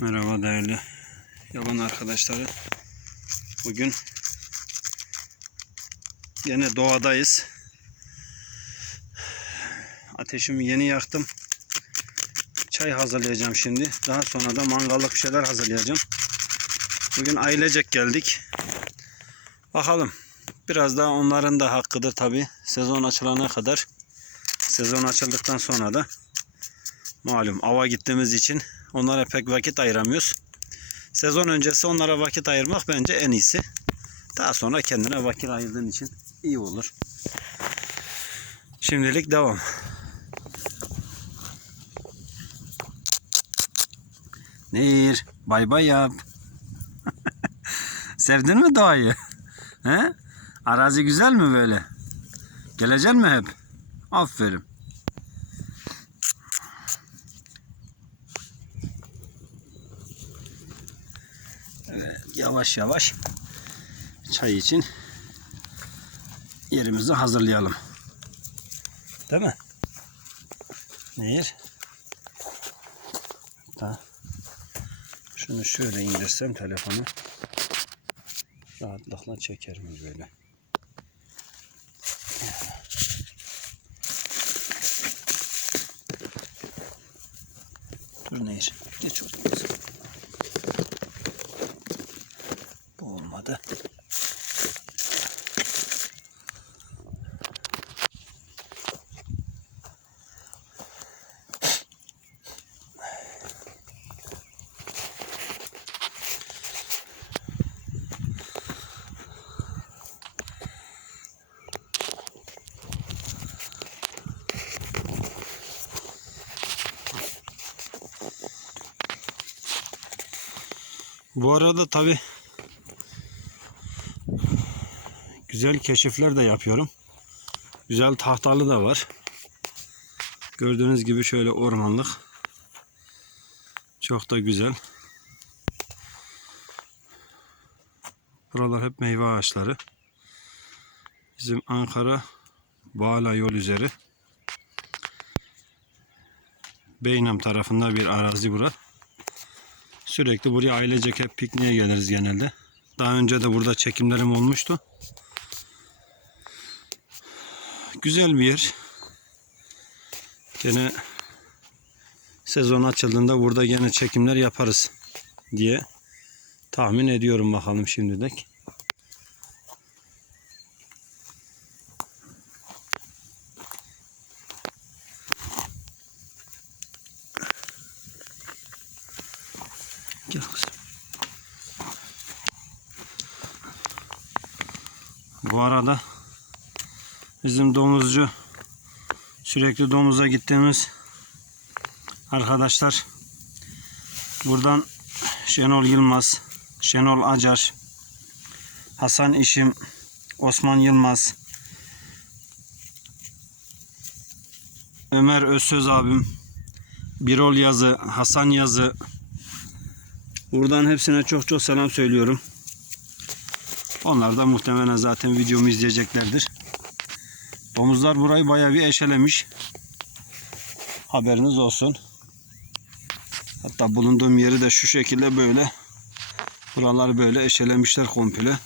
Merhaba değerli yaban arkadaşları. Bugün yine doğadayız. Ateşimi yeni yaktım. Çay hazırlayacağım şimdi. Daha sonra da mangallık bir şeyler hazırlayacağım. Bugün ailecek geldik. Bakalım. Biraz daha onların da hakkıdır tabi. Sezon açılana kadar. Sezon açıldıktan sonra da malum ava gittiğimiz için onlara pek vakit ayıramıyoruz. Sezon öncesi onlara vakit ayırmak bence en iyisi. Daha sonra kendine vakit ayırdığın için iyi olur. Şimdilik devam. Nehir, bay bay yap. Sevdin mi doğayı? He? Arazi güzel mi böyle? Geleceksin mi hep? Aferin. Evet, yavaş yavaş çay için yerimizi hazırlayalım. Değil mi? Nehir. Hatta şunu şöyle indirsem telefonu rahatlıkla çekerim böyle. Dur Nehir. Geç oraya. Bu olmadı. Bu arada tabi güzel keşifler de yapıyorum. Güzel tahtalı da var. Gördüğünüz gibi şöyle ormanlık. Çok da güzel. Buralar hep meyve ağaçları. Bizim Ankara Bağla yol üzeri. Beynam tarafında bir arazi bura. Sürekli buraya ailecek hep pikniğe geliriz genelde. Daha önce de burada çekimlerim olmuştu. Güzel bir yer. Gene sezon açıldığında burada gene çekimler yaparız diye tahmin ediyorum, bakalım şimdilik. Gel kızım. Bu arada bizim domuzcu, sürekli domuza gittiğimiz arkadaşlar, buradan Şenol Yılmaz, Şenol Acar, Hasan İşim, Osman Yılmaz, Ömer Özsöz abim, Birol Yazı, Hasan Yazı, buradan hepsine çok çok selam söylüyorum. Onlar da muhtemelen zaten videomu izleyeceklerdir. Domuzlar burayı bayağı bir eşelemiş. Haberiniz olsun. Hatta bulunduğum yeri de şu şekilde böyle. Buraları böyle eşelemişler komple.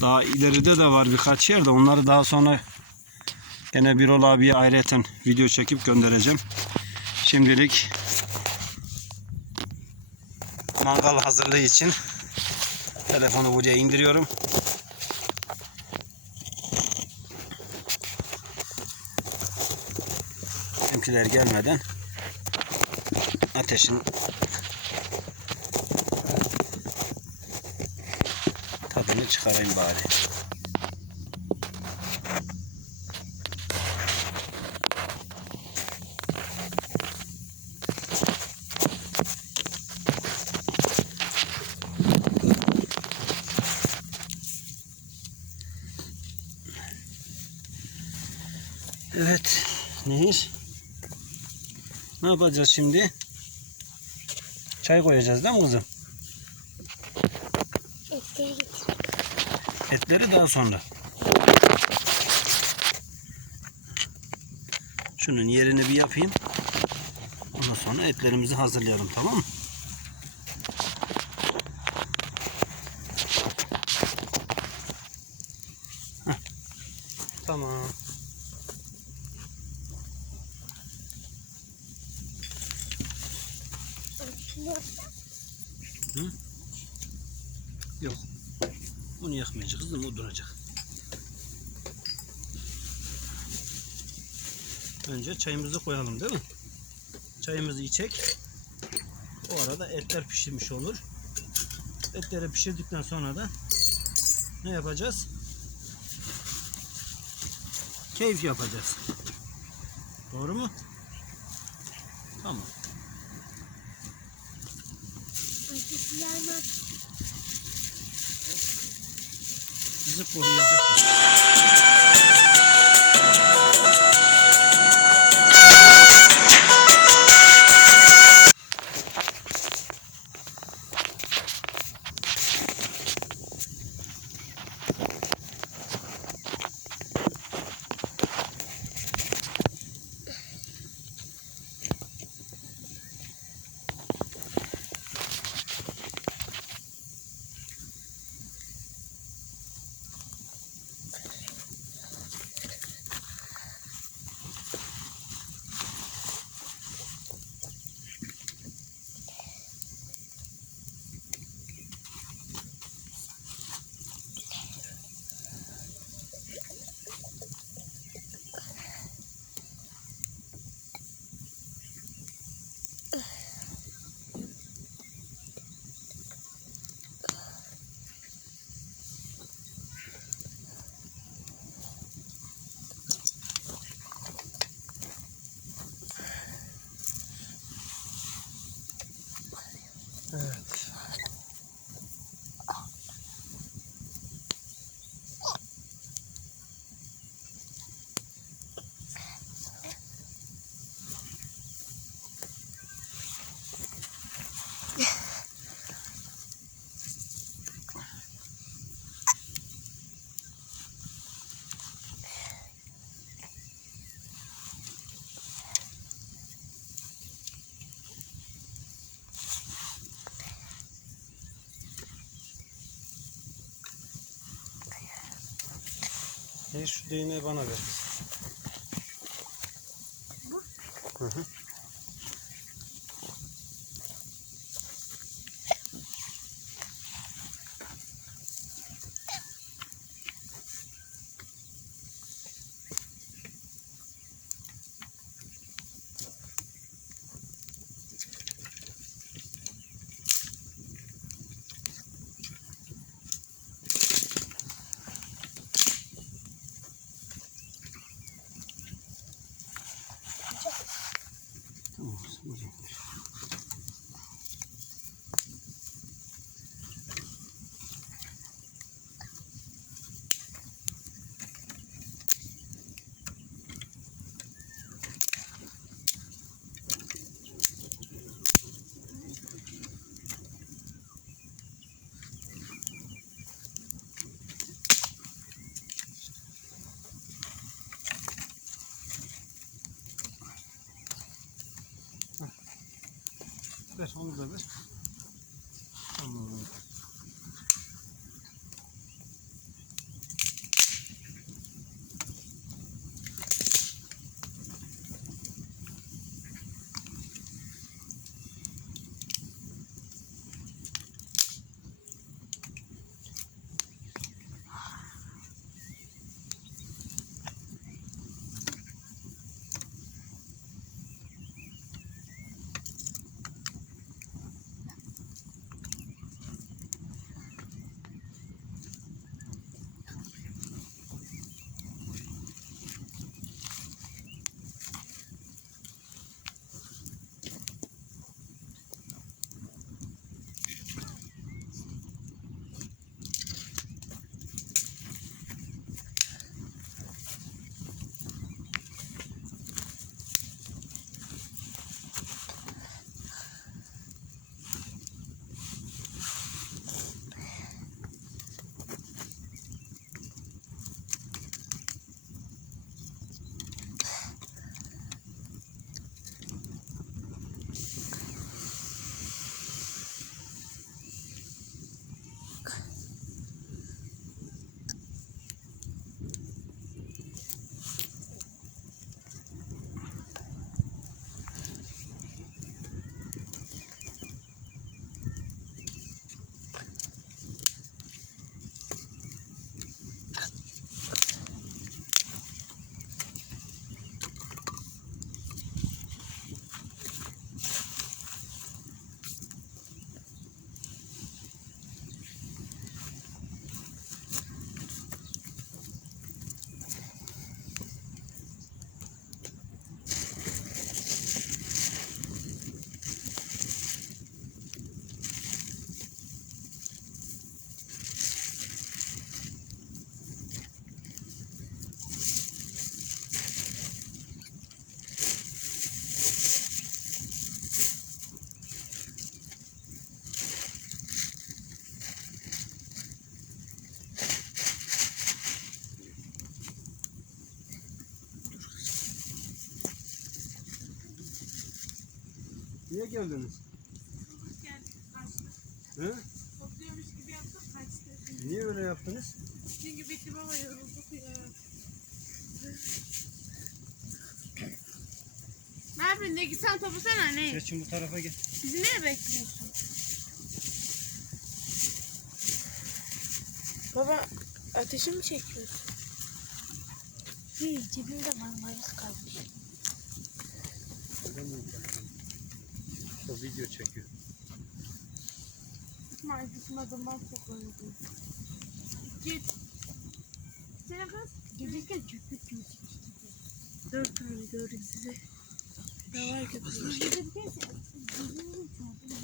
Daha ileride de var birkaç yerde. Onları daha sonra gene Birol abiye ayrıyeten video çekip göndereceğim. Şimdilik mangal hazırlığı için telefonu buraya indiriyorum. Bizimkiler gelmeden ateşin tadını çıkarayım bari. Evet, Nehir. Ne yapacağız şimdi? Çay koyacağız değil mi kızım? Etleri getir. Etleri daha sonra. Şunun yerini bir yapayım. Ondan sonra etlerimizi hazırlayalım, tamam mı? Hı? Yok. Onu yakmayacak kızım, o duracak. Önce çayımızı koyalım değil mi? Çayımızı içek. O arada etler pişirmiş olur. Etleri pişirdikten sonra da ne yapacağız? Keyif yapacağız. Doğru mu? Tamam. Bizi koruyacak. Evet. Şu değneği bana ver. Hı hı. Tamam, hocam. Ver, onu da ver. Tamam. Niye geldiniz? Hoş geldik. Kaçtık. He? Topluyormuş gibi yaptık kaçtık. Niye öyle yaptınız? Çünkü Betty baba yorulduk ya. Ne yapıyorsun? Ne gitsen toplasana ne? Geçin bu tarafa gel. Bizi nereye bekliyorsun? Baba ateşi mi çekiyorsun? Bir cebimde marmaris kalmış. O video çekiyor. İsmail gitmeden çok öldüm. Git. Sen kız. Gelirken köpük gördük işte. 4 tane gördük size. Ne var köpekler? Gelirken cebimde kaldı.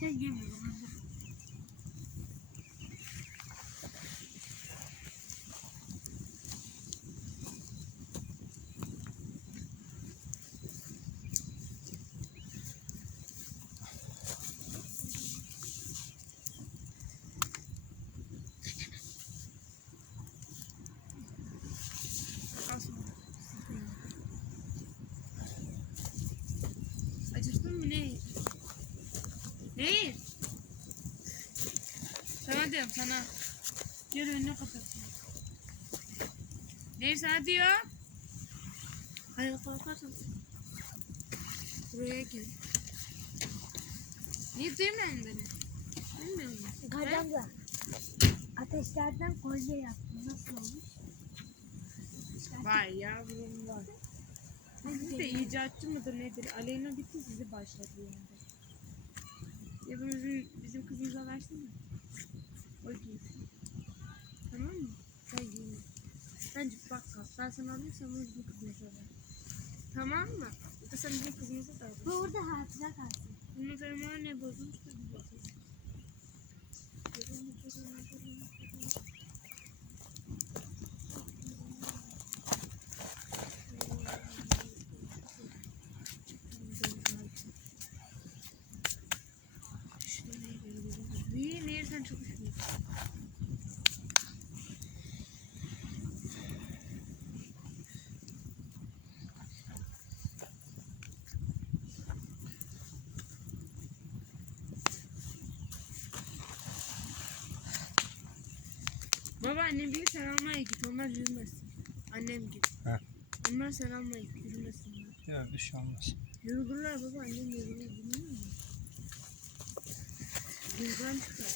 Sen yemiyorum. Acıktın mı ne? Ne? Sana diyorum sana. Gel önüne kapatayım. Ne sana diyor? Hayır kalkarsın. Buraya gel. Niye duymuyorsun beni? Duymuyor musun? Kazanca. Ateşlerden kolye yaptım. Nasıl olmuş? Vay yavrum var. Siz de icatçı mıdır nedir? Aleyna bitti sizi başladı yani. Ya bizim kızımıza versene. O giysin. Tamam mı? Sen giyin. Bence bak kalk. Ben sana alırsam o bizim kızımıza ver. Tamam mı? Ya da sen bizim kızımıza da ver. Bu orada hatıra kalsın. Bunun fermuarı ne bozulmuş da bir bakayım. Niye? Niye sen çok üşümüyorsun? Baba annem gibi sen almaya git. Onlar yürümesin. Annem gibi. He. Onlar sen almaya git. Yürümesinler. Ya bir şey olmaz. Yorulurlar baba. Annem yorulur. Bilmiyor musun? Yorgan çıkar.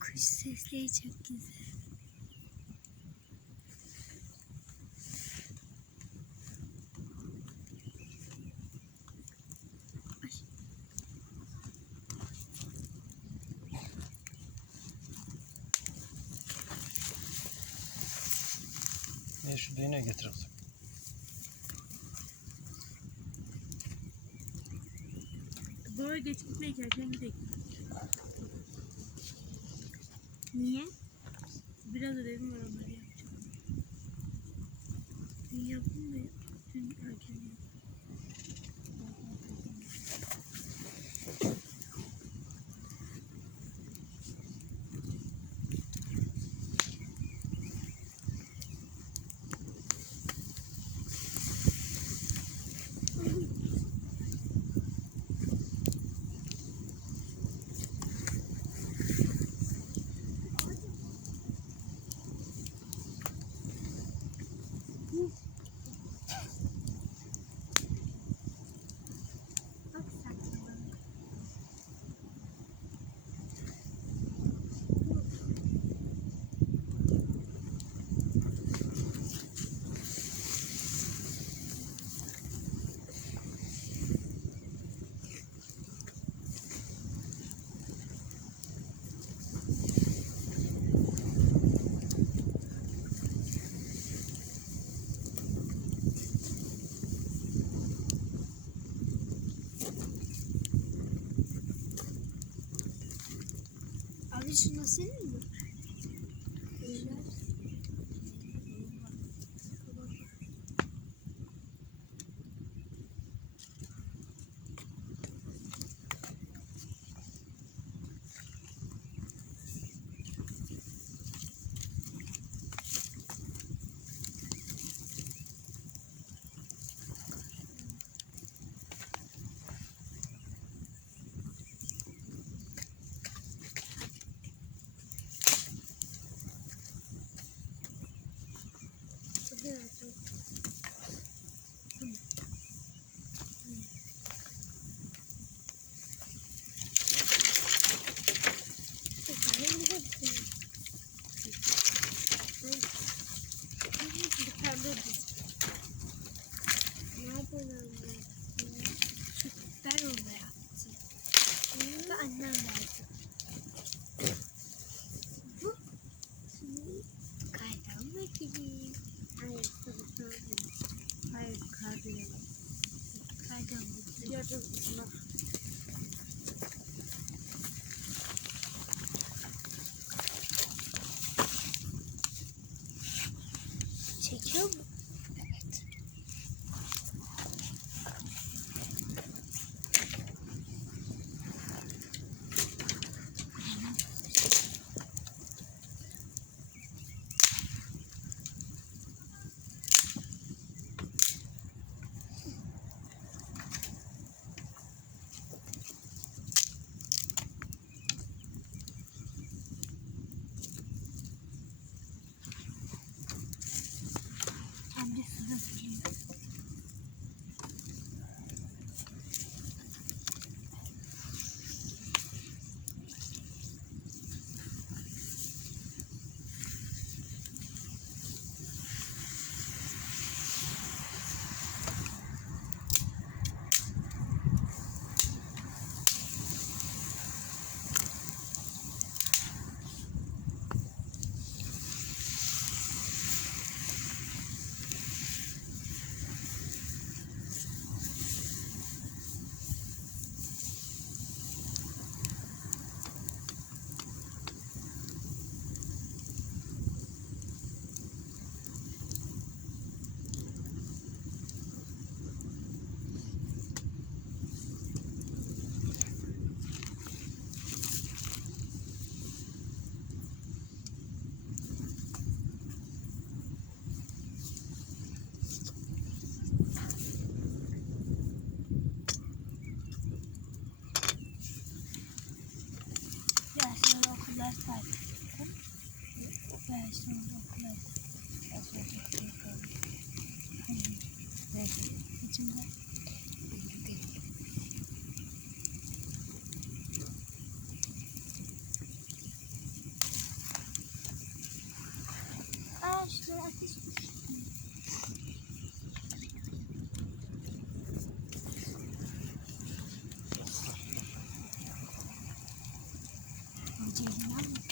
Kuş sesleri çok güzel. Şu düğüne getir kızım. Baba geç gitmeyken kendi de git. Niye? Biraz ödevim var onları yapacağım. Dün yaptım da dün erken yaptım. şuna senin mi? Öyle. Ben onu yaptım. Ve annem verdi. Bu şimdi kaydan mı gireyim? Hayır, sana Hayır kardiyalım. kaydan mı gireyim? Yarın ucuna. Çekiyor mu? Evet. Hem de suda duruyor. Biraz sonra okullar tatil. Biraz sonra okullar. Biraz sonra okullar. Hayır. Nerede? İçimde. Aa, şuraya ateş düştü. Ceylan mı?